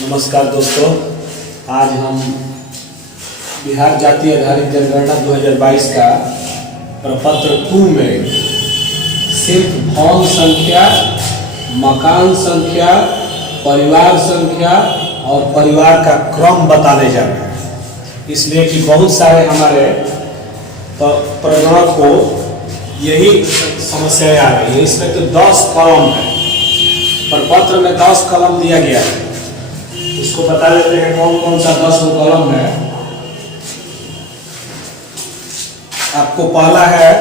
नमस्कार दोस्तों, आज हम बिहार जातीय आधारित जनगणना 2022 का प्रपत्र 2 में सिर्फ भवन संख्या, मकान संख्या, परिवार संख्या और परिवार का क्रम बताने जा रहे हैं। इसलिए कि बहुत सारे हमारे प्रगणक को यही समस्याएं आ रही है। इसमें तो 10 कॉलम है, प्रपत्र में 10 कॉलम दिया गया है। उसको बता देते हैं कौन कौन सा 10 कॉलम है। आपको पहला है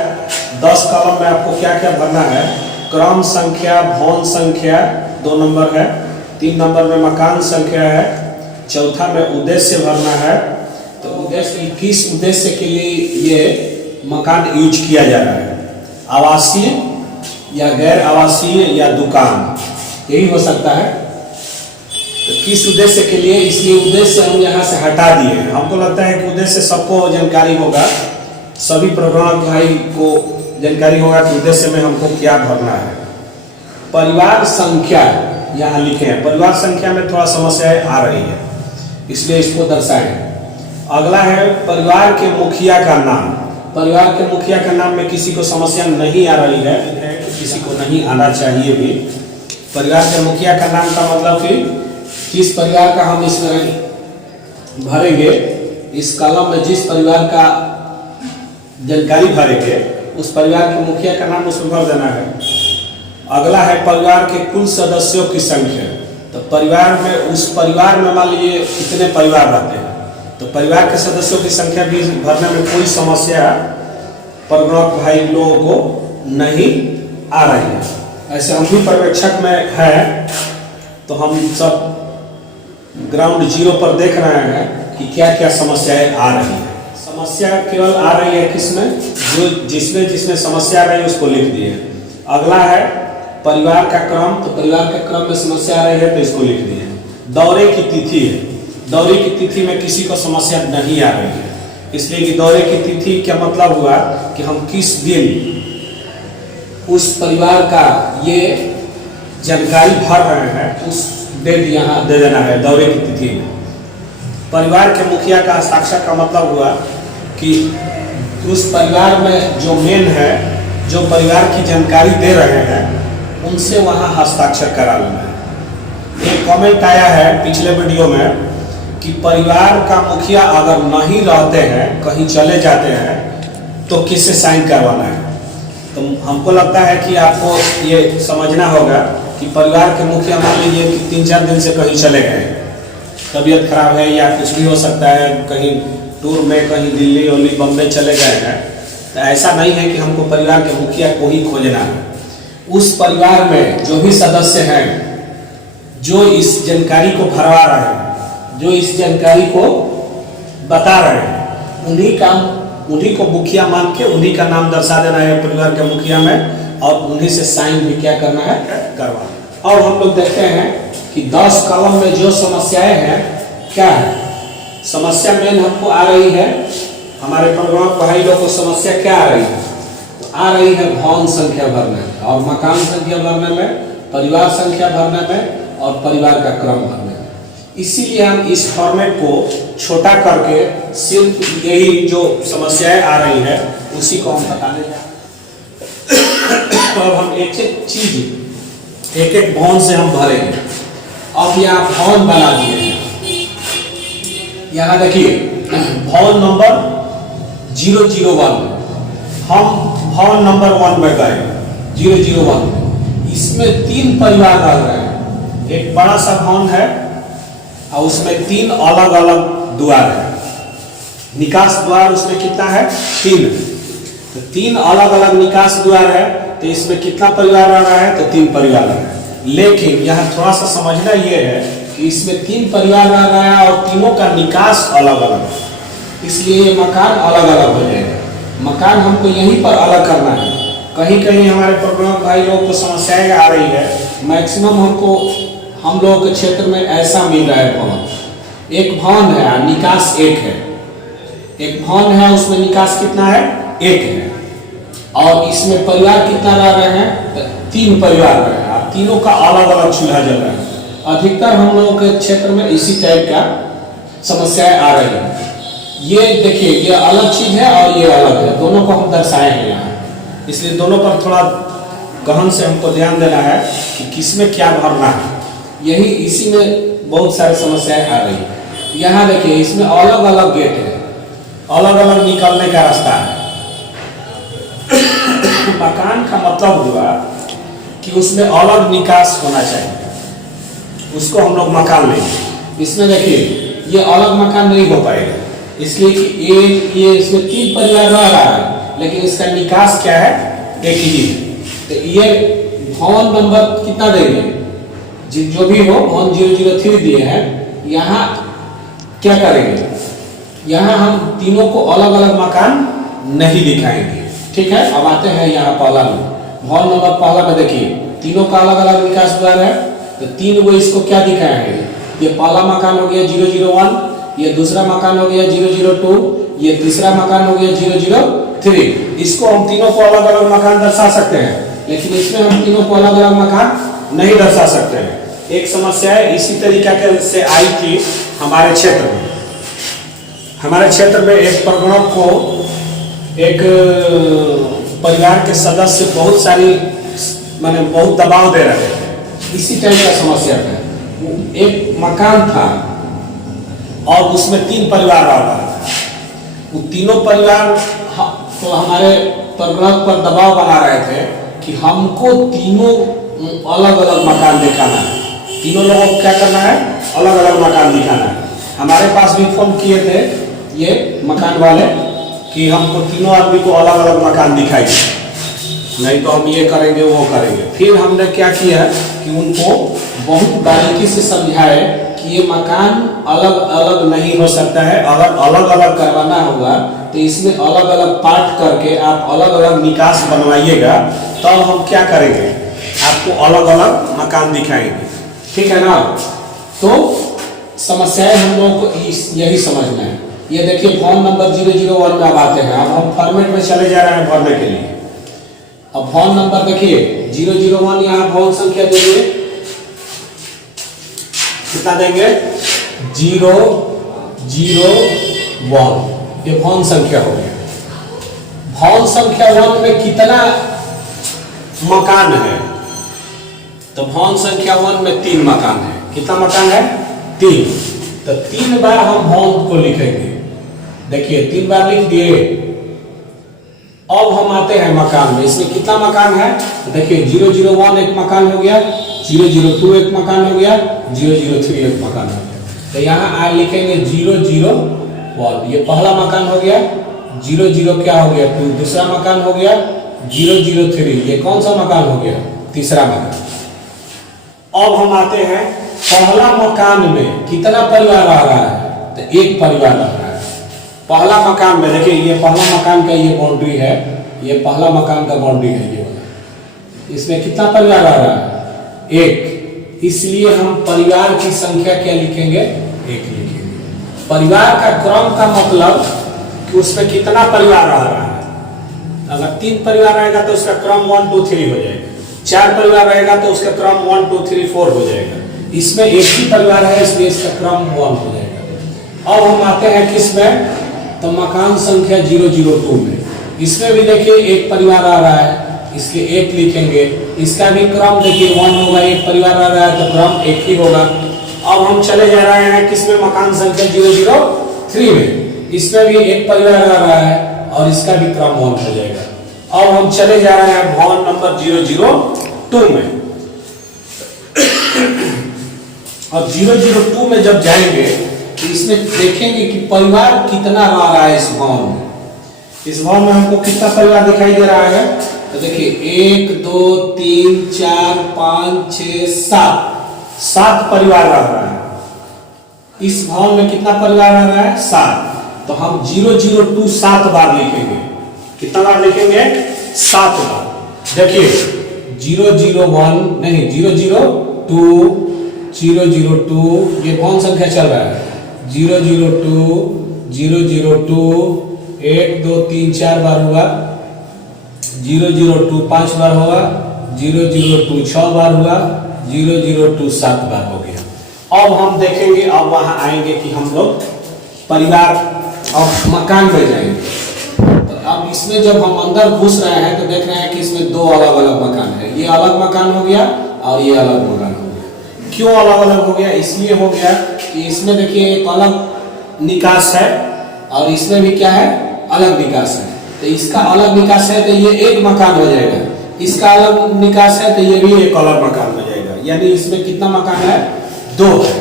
10 कॉलम में आपको क्या क्या भरना है। क्रम संख्या, भवन संख्या 2 नंबर है, 3 नंबर में मकान संख्या है, चौथा में उद्देश्य भरना है। तो उद्देश्य किस उद्देश्य के लिए ये मकान यूज किया जा रहा है, आवासीय या गैर आवासीय या दुकान, यही हो सकता है। तो किस उद्देश्य के लिए, इसलिए उद्देश्य हम यहाँ से हटा दिए हैं। हमको लगता है कि उद्देश्य सबको जानकारी होगा, सभी प्रगणक भाई को जानकारी होगा कि उद्देश्य में हमको क्या भरना है। परिवार संख्या यहाँ लिखे हैं, परिवार संख्या में थोड़ा समस्याएं आ रही है, इसलिए इसको दर्शाएं। अगला है परिवार के मुखिया का नाम। परिवार के मुखिया का नाम में किसी को समस्या नहीं आ रही है, किसी को नहीं आना चाहिए भी। परिवार के मुखिया का नाम का मतलब कि जिस परिवार का हम इसमें भरेंगे, इस कॉलम में जिस परिवार का जानकारी भरेंगे उस परिवार के मुखिया का नाम उसमें भर देना है। अगला है परिवार के कुल सदस्यों की संख्या। तो परिवार में, उस परिवार में मान लीजिए कितने परिवार रहते हैं, तो परिवार के सदस्यों की संख्या भी भरने में कोई समस्या प्रगणक भाई लोगों को नहीं आ रही है। ऐसे हम भी पर्यवेक्षक में है, तो हम सब ग्राउंड जीरो पर देख रहे हैं कि क्या क्या समस्याएं आ रही है। समस्या केवल आ रही है किसमें, जो जिसमें समस्या आ रही है उसको लिख दिए। अगला है परिवार का क्रम। तो परिवार के क्रम में समस्या आ रही है तो इसको लिख दिए। दौरे की तिथि है, दौरे की तिथि में किसी को समस्या नहीं आ रही है, इसलिए कि दौरे की तिथि क्या मतलब हुआ कि हम किस दिन उस परिवार का ये जानकारी भर रहे हैं, उस डेट यहाँ दे देना है दौरे की तिथि में। परिवार के मुखिया का हस्ताक्षर का मतलब हुआ कि उस परिवार में जो मेन है, जो परिवार की जानकारी दे रहे हैं, उनसे वहाँ हस्ताक्षर करा लेना है। एक कमेंट आया है पिछले वीडियो में कि परिवार का मुखिया अगर नहीं रहते हैं, कहीं चले जाते हैं, तो किससे साइन करवाना है। तो हमको लगता है कि आपको ये समझना होगा कि परिवार के मुखिया मान लीजिए कि 3-4 दिन से कहीं चले गए, तबीयत खराब है या कुछ भी हो सकता है, कहीं टूर में कहीं दिल्ली और बम्बई चले गए हैं, तो ऐसा नहीं है कि हमको परिवार के मुखिया को ही खोजना है। उस परिवार में जो भी सदस्य हैं, जो इस जानकारी को भरवा रहे हैं, जो इस जानकारी को बता रहे हैं, उन्हीं को मुखिया मान के उन्हीं का नाम दर्शा देना है परिवार के मुखिया में, और उन्हीं से साइन भी क्या करना है, करवाना। और हम लोग देखते हैं कि 10 कॉलम में जो समस्याएं हैं क्या है। समस्या मेन हमको आ रही है, हमारे प्रगणक भाई लोग को समस्या क्या आ रही है, तो आ रही है भवन संख्या भरने में, और मकान संख्या भरने में, परिवार संख्या भरने में, और परिवार का क्रम भरने में। इसीलिए हम इस फॉर्मेट को छोटा करके सिर्फ यही जो समस्याएं आ रही है उसी को हम बताने जा रहे हैं। तो अब हम एक एक चीज, एक एक भवन से हम भरेंगे। अब यहाँ भवन बना दिए हैं, यहाँ देखिए भवन नंबर 001, हम भवन नंबर 1 में गए 001 में। इसमें 3 परिवार रह रहे हैं। एक बड़ा सा भवन है और उसमें 3 अलग अलग द्वार है। निकास द्वार उसमें कितना है, 3। तो 3 अलग अलग निकास द्वार है, तो इसमें कितना परिवार आ रहा है, तो 3 परिवार आ रहा है। लेकिन यहाँ थोड़ा सा समझना ये है कि इसमें 3 परिवार आ रहा है और तीनों का निकास अलग अलग है, इसलिए ये मकान अलग अलग हो जाएगा। मकान हमको यहीं पर अलग करना है। कहीं कहीं हमारे प्रगणक भाई लोगों को समस्याएं आ रही है, मैक्सिमम हम लोगों के क्षेत्र में ऐसा मिल रहा है भवन। एक भवन है, निकास 1 है, एक भवन है उसमें निकास कितना है, 1 है, और इसमें परिवार कितना रह रहे हैं, 3 परिवार रह रहे हैं, तीनों का अलग अलग चूल्हा जल रहा है। अधिकतर हम लोगों के क्षेत्र में इसी टाइप का समस्याएं आ रही है। ये देखिए, ये अलग चीज है और ये अलग है, दोनों को हम दर्शाए हैं यहाँ, इसलिए दोनों पर थोड़ा गहन से हमको ध्यान देना है कि किसमें क्या भरना है। यही इसी में बहुत सारी समस्याएं आ रही है। यहाँ देखिए, इसमें अलग अलग गेट है, अलग अलग निकलने का रास्ता है। मकान का मतलब हुआ कि उसमें अलग निकास होना चाहिए, उसको हम लोग मकान लेंगे। इसमें देखिए, ये अलग मकान नहीं हो पाएगा, इसलिए कि ये इसमें 3 परिवार रह रहा है, लेकिन इसका निकास क्या है, एक ही। तो ये भवन नंबर कितना देंगे, जो भी हो, भवन 003 दिए हैं। यहाँ क्या करेंगे, यहाँ हम तीनों को अलग अलग मकान नहीं दिखाएंगे, ठीक है। अब आते हैं यहाँ पहला में, भवन नंबर पहला में देखिए, तीनों का अलग अलग निकास द्वार है, तो 3 वो इसको क्या दिखाएंगे। ये पहला मकान हो गया 001, ये दूसरा मकान हो गया 002, ये तीसरा मकान हो गया 003। इसको हम तीनों को अलग अलग मकान दर्शा सकते हैं, लेकिन इसमें हम तीनों को अलग अलग मकान नहीं दर्शा सकते हैं। एक समस्या है इसी तरीका से आई थी हमारे क्षेत्र में। हमारे क्षेत्र में एक प्रगणक को एक परिवार के सदस्य बहुत सारी माने बहुत दबाव दे रहे थे, इसी टाइप का समस्या था। एक मकान था और उसमें 3 परिवार रह रहा था। वो तीनों परिवार तो हमारे प्रगणक पर दबाव बना रहे थे कि हमको तीनों अलग अलग मकान दिखाना है, तीनों लोगों को क्या करना है, अलग अलग मकान दिखाना है। हमारे पास भी फोन किए थे ये मकान वाले कि हमको तीनों आदमी को अलग अलग मकान दिखाइए, नहीं तो हम ये करेंगे वो करेंगे। फिर हमने क्या किया कि उनको बहुत बारीकी से समझाए कि ये मकान अलग अलग नहीं हो सकता है, अगर अलग अलग करवाना होगा तो इसमें अलग अलग पार्ट करके आप अलग अलग निकास बनवाइएगा, तब हम क्या करेंगे, आपको अलग अलग मकान दिखाएंगे, ठीक है ना। तो समस्याएं हम लोगों को यही समझना है। ये देखिए, भवन नंबर 001 में अब आते हैं। अब हम फॉर्मेट में चले जा रहे हैं भरने के लिए। अब भवन नंबर देखिए 001, यहाँ भवन संख्या देंगे, कितना देंगे, 001, ये भवन संख्या हो गया। भवन संख्या 1 में कितना मकान है, तो भवन संख्या 1 में 3 मकान है। कितना मकान है, 3। तो 3 बार हम भवन को लिखेंगे, देखिए 3 बार लिख दिए। अब हम आते हैं मकान में, इसमें कितना मकान है, तो देखिए 001 एक मकान हो गया, 002 एक मकान हो गया, 003 एक मकान हो गया। तो यहाँ आज लिखेंगे 001, ये पहला मकान हो गया। 00 क्या हो गया, दूसरा मकान हो गया। 003 ये कौन सा मकान हो गया, तीसरा मकान। अब हम आते हैं पहला मकान में कितना परिवार आ रहा है, तो एक परिवार आ रहा है पहला मकान में। देखिए, ये पहला मकान का ये बाउंड्री है, ये पहला मकान का बाउंड्री है ये वाला। इसमें कितना परिवार आ रहा है, 1। इसलिए हम परिवार की संख्या क्या लिखेंगे, 1 लिखेंगे। परिवार का क्रम का मतलब कि उसमें कितना परिवार रह रहा है। अगर 3 परिवार रहेगा तो उसका क्रम 1 2 3 हो जाएगा, 4 परिवार रहेगा तो उसका क्रम 1 2 3 4 हो जाएगा। इसमें एक ही परिवार है, इसलिए इसका क्रम 1 हो जाएगा। अब हम आते हैं किस में, तो मकान संख्या 002 में। इसमें भी देखिए एक परिवार आ रहा है, इसके 1 लिखेंगे। इसका भी क्रम देखिए 1 होगा, एक परिवार आ रहा है तो क्रम 1 ही होगा। अब हम चले जा रहे हैं किसमें, मकान संख्या 003 में। इसमें भी एक परिवार आ रहा है और इसका भी क्रम 1 हो जाएगा। अब हम चले जा रहे हैं भवन नंबर 002 में। अब 002 में जब जाएंगे तो इसमें देखेंगे कि परिवार कितना रह रहा है इस भवन में। इस भवन में हमको कितना परिवार दिखाई दे रहा है, तो देखिए 1 2 3 4 5 6 7 परिवार रह रहा है। इस भवन में कितना परिवार रह रहा है, 7। तो हम 002 7 बार लिखेंगे। कितना बार लिखेंगे, 7 बार। देखिए 001 नहीं 002 ये कौन संख्या चल रहा है, 002 1 2 3 4 बार हुआ, 002 5 बार हुआ, 002 6 बार हुआ, 002 7 बार हो गया। अब हम देखेंगे, अब वहां आएंगे कि हम लोग परिवार और मकान पे जाएंगे। तो अब इसमें जब हम अंदर घुस रहे हैं तो देख रहे हैं कि इसमें दो अलग अलग मकान है। ये अलग मकान हो गया और ये अलग मकान हो गया। क्यों अलग अलग हो गया? इसलिए हो गया कि इसमें देखिए एक अलग निकास है और इसमें भी क्या है, अलग निकास है। तो इसका अलग निकास है तो ये एक मकान हो जाएगा, इसका अलग निकास है तो ये भी एक अलग मकान हो जाएगा। यानी इसमें कितना मकान है? दो है।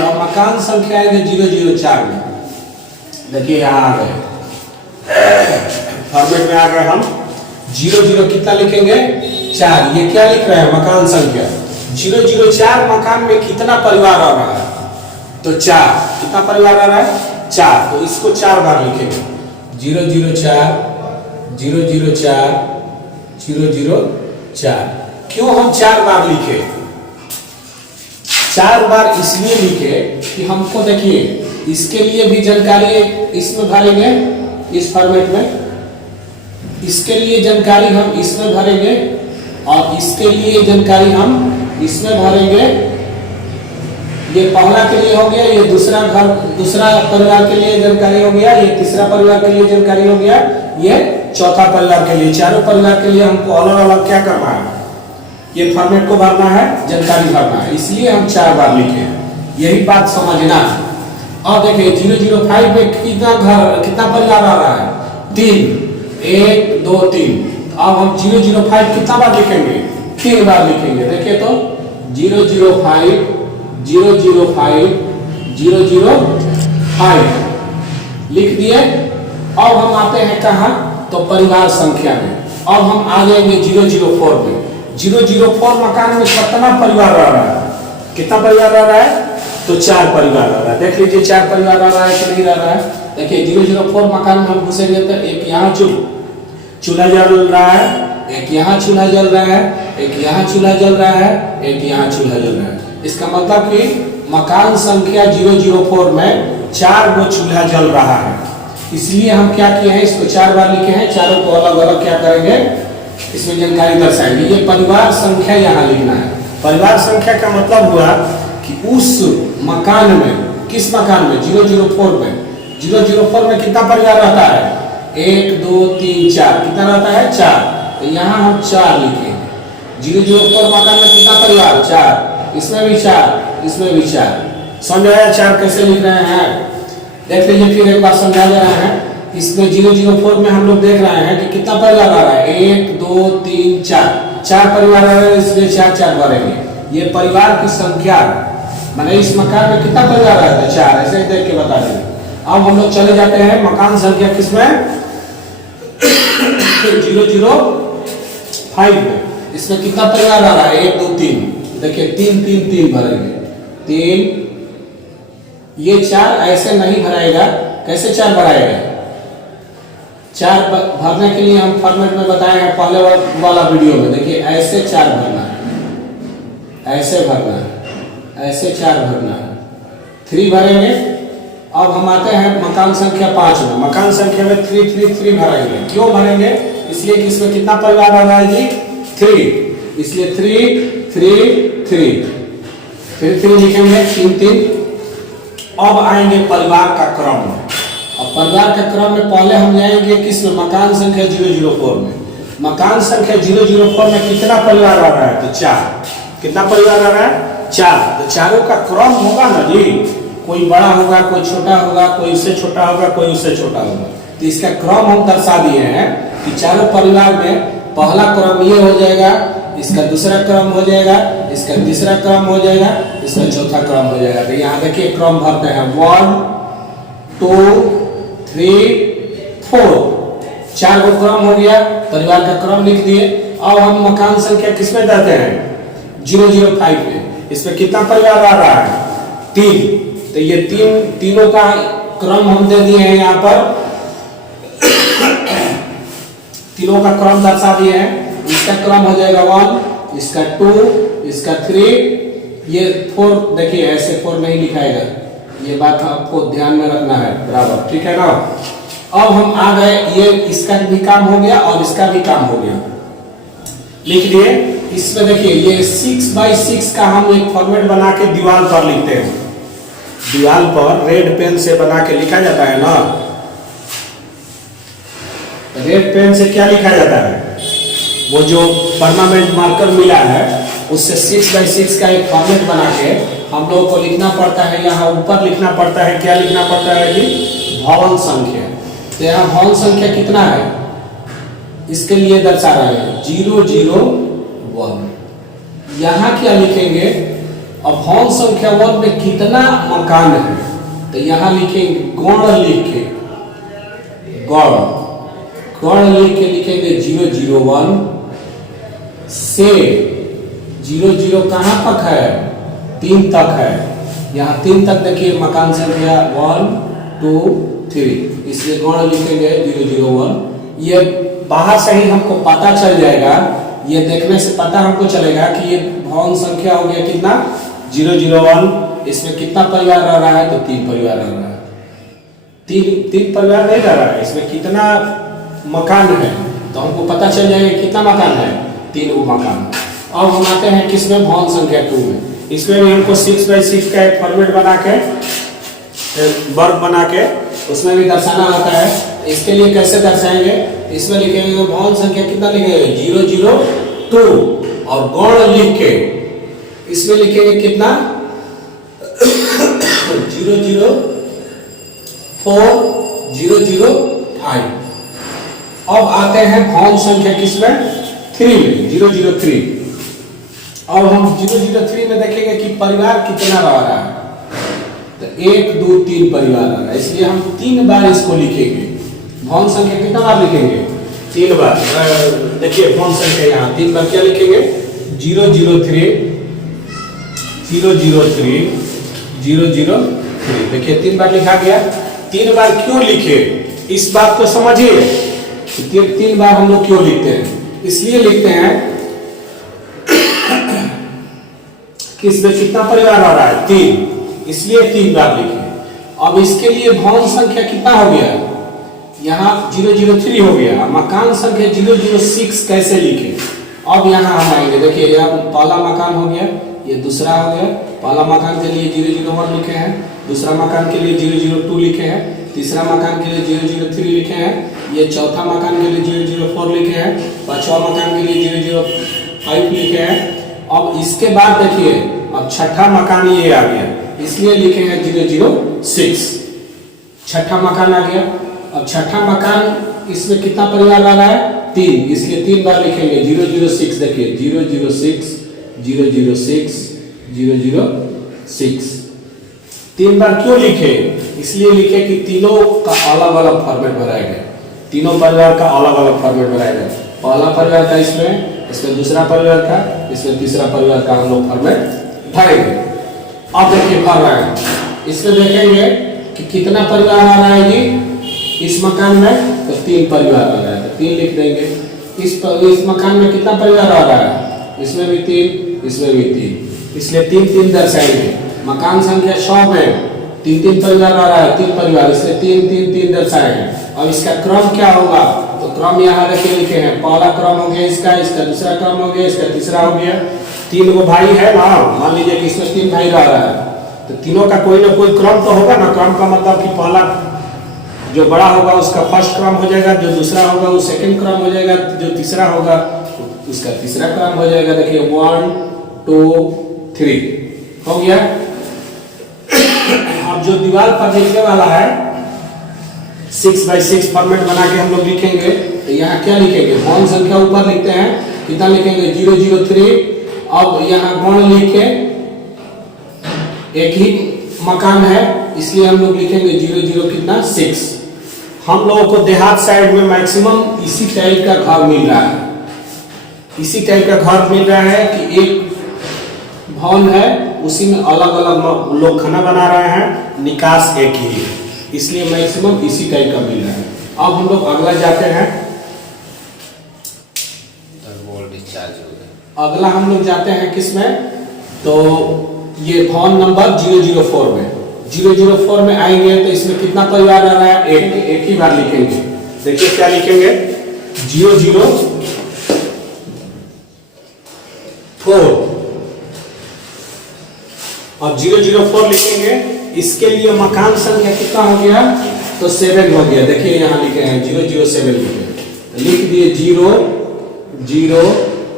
और मकान संख्या है 004 में। देखिए यहाँ आ गए, फॉर्मेट में आ गए हम। 00 कितना लिखेंगे? 4। ये क्या लिख रहे हैं? मकान संख्या। 004 मकान में कितना परिवार आ रहा है? तो 4। कितना परिवार आ रहा है? 4। तो इसको 4 बार लिखेंगे। 004 004 004। क्यों हम 4 बार लिखे? 4 बार इसलिए लिखे कि हमको देखिए इसके लिए भी जानकारी इसमें भरेंगे, इस फॉर्मेट में। इसके लिए जानकारी हम इसमें भरेंगे और इसके लिए जानकारी हम इसमें भरेंगे। ये पहला के लिए हो गया, ये दूसरा परिवार के लिए जानकारी हो गया, ये तीसरा परिवार के लिए जानकारी हो गया, ये चौथा परिवार के लिए। चारों परिवार के लिए हमको अलग अलग क्या करना है? ये फॉर्मेट को भरना है, जानकारी भरना है। इसलिए हम 4 बार लिखे हैं, यही बात समझना है। अब देखिए 005 में कितना परिवार आ रहा है? 3। 1 2 3। अब हम 005 कितना बार लिखेंगे? 3 बार लिखेंगे। देखिए तो 005 005 005 लिख दिए। अब हम आते हैं कहाँ? तो परिवार संख्या में। अब हम आ जाएंगे 004 में। 004 मकान में कितना परिवार आ रहा है? कितना परिवार आ रहा है? तो 4 परिवार आ रहा है। देख लीजिए 4 परिवार आ रहा है कि नहीं आ रहा है? देखिए 004 मकान में हम घुसेंगे तो एक यहाँ चूल्हा जल रहा है, एक यहाँ चूल्हा जल रहा है, एक यहाँ चूल्हा जल रहा है, एक यहाँ चूल्हा जल रहा है। इसका मतलब कि मकान संख्या 004 में 4 गो चूल्हा जल रहा है। इसलिए हम क्या किए हैं, इसको 4 बार लिखे हैं। चारों को अलग अलग क्या करेंगे, इसमें जानकारी दर्शाएंगे। ये परिवार संख्या यहाँ लिखना है। परिवार संख्या का मतलब हुआ कि उस मकान में, किस मकान में? 004 में। 004 में कितना परिवार रहता है? 1 2 3 4। कितना रहता है? 4। तो यहाँ हम 4 लिखेंगे। 004 मकान में कितना परिवार? 4। इसमें भी 4, इसमें भी 4। समझ आया 4 कैसे लिख रहे हैं? देख लीजिए फिर एक बार समझा दे रहे हैं। इसमें 004 में हम लोग देख रहे हैं कि कितना परिवार आ रहा है? 1 2 3 4। 4 परिवार आ रहे हैं, इसलिए 4 भरेंगे। ये परिवार की संख्या, माने इस मकान में कितना परिवार आ रहा है? 4। ऐसे ही देख के बता देंगे। अब हम लोग चले जाते हैं मकान संख्या किसमें? 005 में। इसमें कितना परिवार आ रहा है? 1 2 3। देखिए 3 3 3 भरेंगे। 3। ये 4 ऐसे नहीं भराएगा। कैसे 4 भराएगा? 4 भरने के लिए हम फॉर्मेट में बताए हैं पहले वाला वीडियो में। देखिए ऐसे 4 भरना है, ऐसे भरना है, ऐसे 4 भरना है। 3 भरेंगे। अब हम आते हैं मकान संख्या 5 में। मकान संख्या में 3 3 3 भरेंगे। क्यों भरेंगे? इसलिए कि इसमें कितना परिवार आ रहा है जी? 3। इसलिए 3 3 3 फिर 3 लिखेंगे, 3 3। अब आएंगे परिवार का क्रम में। अब परिवार के क्रम में पहले हम जाएंगे किसमें? मकान संख्या 004 में। मकान संख्या 004 में कितना परिवार आ रहा है? तो 4। कितना परिवार आ रहा है? 4। तो चारों का क्रम होगा ना जी, कोई बड़ा होगा, कोई छोटा होगा, कोई उससे छोटा होगा, कोई उससे छोटा होगा। तो इसका क्रम हम दर्शा दिए हैं कि चारों परिवार में पहला क्रम ये हो जाएगा, इसका दूसरा क्रम हो जाएगा, इसका तीसरा क्रम हो जाएगा, इसका चौथा क्रम हो जाएगा। तो यहाँ देखिए क्रम भरते हैं 1 2 3 4। 4 गो क्रम हो गया, परिवार का क्रम लिख दिए। अब हम मकान संख्या किसमें देते हैं? 005 में। इसमें कितना परिवार आ रहा है? 3। तो ये तीनों का क्रम हम दे दिए हैं यहाँ पर। तीनों का क्रम दर्शा दिए हैं। इसका क्रम हो जाएगा 1, इसका 2, इसका 3, ये 4। देखिए ऐसे 4 नहीं लिखाएगा, ये बात आपको ध्यान में रखना है बराबर, ठीक है ना? अब हम आ गए, ये इसका भी काम हो गया और इसका भी काम हो गया। लिख लिए। इसमें देखिए ये 6x6 का हम एक फॉर्मेट बना के दीवार पर लिखते हैं। दीवार पर रेड पेन से बना के लिखा जाता है ना, रेड पेन से क्या लिखा जाता है, वो जो परमानेंट मार्कर मिला है उससे 6x6 का एक फॉर्मेट बना के हम लोगों को लिखना पड़ता है। यहाँ ऊपर लिखना पड़ता है, क्या लिखना पड़ता है कि भवन संख्या। तो यहाँ भवन संख्या कितना है, इसके लिए दर्शा रहे हैं 001। यहाँ क्या लिखेंगे, अब भवन संख्या 1 में कितना मकान है, तो यहाँ लिखेंगे गण लिख के, गण लिख के लिखेंगे 001 से 00 कहाँ तक है, 3 तक है। यहाँ 3 तक देखिए मकान संख्या 1 2 3, इसलिए गण लिखेंगे 001। ये बाहर से ही हमको पता चल जाएगा, ये देखने से पता हमको चलेगा कि ये भवन संख्या हो गया कितना 001। इसमें कितना परिवार रह रहा है, तो 3 परिवार रह रहा है। तीन परिवार नहीं रह रहा है, इसमें कितना मकान है तो हमको पता चल जाएगा कितना मकान है, 3 मकान। अब हम आते हैं किसमें, भवन संख्या 2 में। इसमें भी हमको 6x6 का एक फॉर्मेट बना के, वर्ग बना के उसमें भी दर्शाना होता है। इसके लिए कैसे दर्शाएंगे, इसमें लिखेंगे भवन संख्या कितना लिखेंगे 002 और गण लिख के इसमें लिखेंगे कितना 004 005। अब आते हैं भवन संख्या किसमें 3 में 003। अब हम 003 में देखेंगे कि परिवार कितना रह रहा है, तो 1 2 3 परिवार रह रहा है, इसलिए हम 3 बार इसको लिखेंगे। भवन संख्या कितना बार लिखेंगे, 3 बार। देखिए भवन संख्या यहाँ 3 बार क्या लिखेंगे 003 003 003। देखिए 3 बार लिखा गया। 3 बार क्यों लिखे, इस बात को समझिए। 3 बार हम लोग क्यों लिखते हैं, इसलिए लिखते हैं कि इसमें कितना परिवार आ रहा है 3, इसलिए 3 बार लिखे। अब इसके लिए भवन संख्या कितना हो गया, यहाँ 003 हो गया। मकान संख्या 006 कैसे लिखे, अब यहाँ हम आएंगे। देखिए यहाँ पहला मकान हो गया, ये दूसरा हो गया। पहला मकान के लिए 001 लिखे हैं, दूसरा मकान के लिए 002 लिखे हैं, तीसरा मकान के लिए 003 लिखे हैं, ये चौथा मकान के लिए 004 लिखे हैं, पांचवा मकान के लिए 005 लिखे हैं। अब इसके बाद देखिए अब छठा मकान ये आ गया, इसलिए लिखे हैं 006। छठा मकान आ गया। अब छठा मकान इसमें कितना परिवार आ रहा है 3, इसलिए 3 बार लिखेंगे 006। देखिए 006 006 006। 3 बार क्यों लिखे, इसलिए लिखे कि तीनों का अलग अलग फॉर्मेट बनाया गया, तीनों परिवार का अलग अलग फॉर्मेट बनाया गया। पहला परिवार का इसमें दूसरा परिवार का, इसमें तीसरा परिवार का हम लोग फॉर्मेट भरेंगे। अब देखिए भर रहे हैं, इसमें देखेंगे कि कितना परिवार आ रहा है जी इस मकान में, तो 3 परिवार आ रहा है, तो 3 लिख देंगे। इस मकान में कितना परिवार आ रहा है, इसमें भी 3, इसमें भी 3, इसलिए 3 3 दर्शाएंगे। मकान संख्या 100 में 3 3 परिवार आ रहा है, 3 परिवार, इसलिए 3 3 3 दर्शाएंगे। अब इसका क्रम क्या होगा, तो क्रम यहाँ रखे लिखे हैं। पहला क्रम हो गया इसका दूसरा क्रम हो गया, इसका तीसरा हो गया। 3 गो भाई है ना, मान लीजिए कि इसमें 3 भाई रह रहा है, तो तीनों का कोई ना कोई क्रम तो होगा ना। क्रम का मतलब कि पहला जो बड़ा होगा उसका फर्स्ट क्रम हो जाएगा, जो दूसरा होगा वो सेकंड क्रम हो जाएगा, जो तीसरा होगा उसका तीसरा क्रम हो जाएगा। देखिए 1 2 3 हो गया। अब जो दीवार पर लिखने वाला है 6x6 फॉर्मेट बना के हम लोग लिखेंगे, तो यहाँ क्या लिखेंगे, भवन संख्या ऊपर लिखते हैं, कितना लिखेंगे 003। अब यहाँ गण लिख के, एक ही मकान है इसलिए हम लोग लिखेंगे 00 कितना 6। हम लोगों को देहात साइड में मैक्सिमम इसी टाइप का घर मिल रहा है, इसी टाइप का घर मिल रहा है कि एक भवन है उसी में अलग अलग लोग खाना बना रहे हैं, निकास एक ही है, इसलिए मैक्सिमम इसी टाइप का मिल रहा है। अब हम लोग अगला जाते हैं, अगला हम लोग जाते हैं किसमें, तो ये भवन नंबर 004 में। 004 में आएंगे तो इसमें कितना परिवार आ रहा है, एक ही बार लिखेंगे। देखिए क्या लिखेंगे 00 4। अब 004 लिखेंगे, इसके लिए मकान संख्या कितना हो गया, तो 7 हो गया। देखिए यहाँ लिखे हैं 007 लिख दिए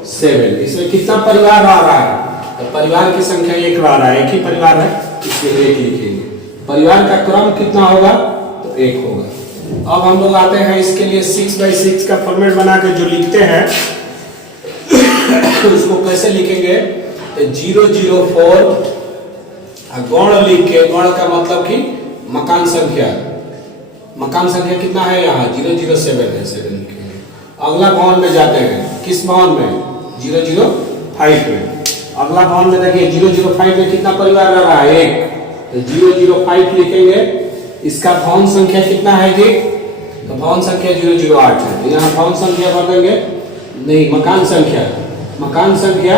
007। इसमें कितना परिवार आ रहा है, तो परिवार की संख्या 1 आ रहा है, एक ही परिवार है इसलिए 1 लिखेंगे। परिवार का क्रम कितना होगा, तो 1 होगा। अब हम लोग आते हैं इसके लिए 6x6 का फॉर्मेट बना के जो लिखते हैं उसको कैसे लिखेंगे, 004 गौण लिख के, गौण का मतलब कि मकान संख्या, मकान संख्या कितना है यहाँ 007 है, 7 लिखेंगे। अगला भवन में जाते हैं, किस भवन में, 005 में। अगला भवन में देखिए 005 में कितना परिवार रह रहा है, 1, तो 005 लिखेंगे। इसका भवन संख्या कितना है जी, तो भवन संख्या 008 है, तो यहाँ भवन संख्या भर देंगे, नहीं मकान संख्या, मकान संख्या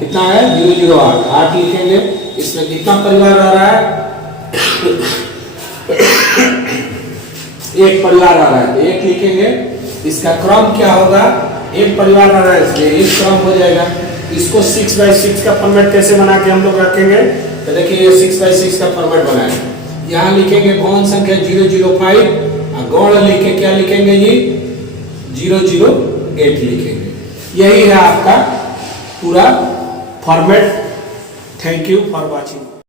कितना है 008, 8 लिखेंगे। इसमें कितना परिवार रह रहा है, 1 परिवार आ रहा है, तो 1 लिखेंगे। इसका क्रम क्या होगा, 1 परिवार आ रहा है इसलिए 1 क्रम हो जाएगा। इसको 6x6 का फॉर्मेट कैसे बना के हम लोग रखेंगे, तो देखिए ये 6x6 का फॉर्मेट बनाए। यहाँ लिखेंगे भवन संख्या 005 और गौण लिख के क्या लिखेंगे जी 008 लिखेंगे। यही है आपका पूरा format. Thank you for watching.